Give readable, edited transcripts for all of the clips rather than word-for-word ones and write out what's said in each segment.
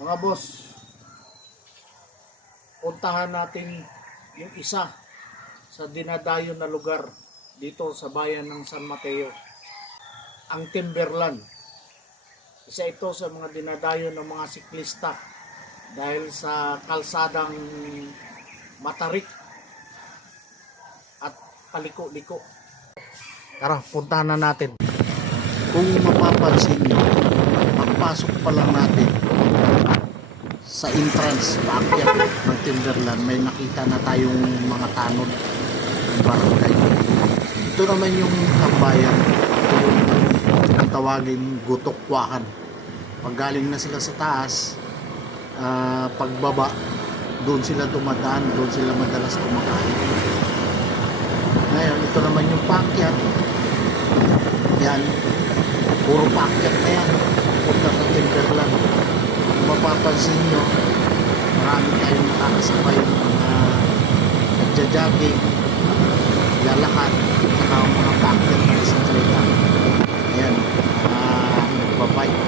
Mga boss, puntahan natin yung isa sa dinadayo na lugar dito sa bayan ng San Mateo, ang Timberland. Isa ito sa mga dinadayo ng mga siklista dahil sa kalsadang matarik at paliko-liko. Tara, puntahan na natin. Kung mapapansin nyo, pagpasok pa lang natin sa entrance paakyat ng Timberland, may nakita na tayong mga tanod ng barangay. Ito naman yung tambayan, ang tawagin Gutokwakan. Pag galing na sila sa taas, pagbaba, doon sila dumadaan, doon sila madalas kumakain. Ngayon, ito naman yung paakyat. Yan, puro paakyat na yan, punta sa Timberland. Kung mapapansin nyo, marami tayong nakakasabay ng mga nagja-jogging, lalakad, saka mga paakyat na bisikleta. Ayan, nagbabike.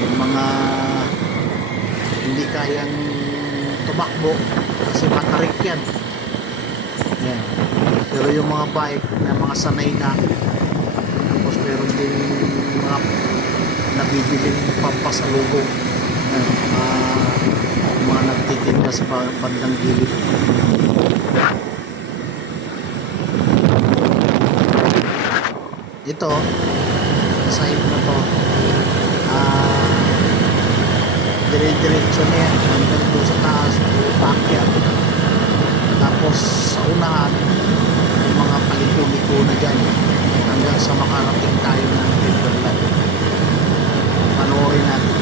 Yung mga hindi kayang tumakbo kasi matarik yan. Ayan. Pero yung mga bike na mga sanay na, tapos meron din mga nabibiling pampasalubong, mga nagtitinda sa bandang gilid. Ito side na to, dire-diretso na yan hanggang doon sa taas, paakyat. Tapos sa unahan yung mga paliko-liko na dyan hanggang sa makarating tayo ng Timberland. Panoorin natin.